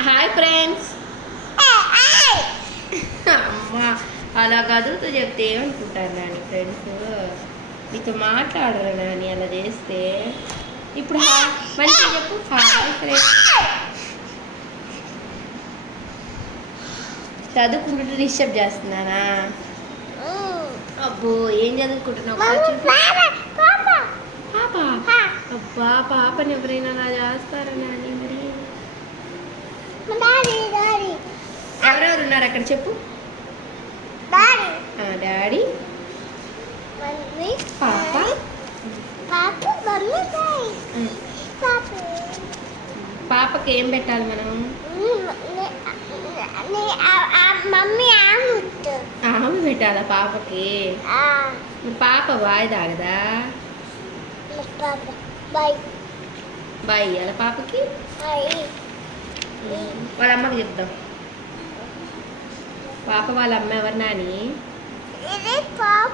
Hi friends అమ్మా అలా కదులుతూ చెప్తే ఏమనుకుంటారు నాని ఫ్రెండ్స్ నీతో మాట్లాడరు నాని అలా చేస్తే? ఇప్పుడు మంచిగా చెప్పు. హాయ్ ఫ్రెండ్స్ చదువుకుంటుంటే డిస్టర్బ్ చేస్తున్నానా అబ్బో ఏం చదువుకుంటున్నావు. పాప. అబ్బా పాపని ఎవరైనా అలా చేస్తారా నాని మరి? ఉన్నారు అక్కడ చెప్పు. ఆ, డాడీ. పాప. పాపకి ఏం పెట్టాలి మనం? ఆమె పెట్టాలా పాపకి? పాప బాయ్ తాగదా? బాయ్. ఇయ్యాల పాపకి. వాళ్ళ అమ్మకి చెప్దాం. పాప వాళ్ళ అమ్మ ఎవరినా నాని? ఇది పాప.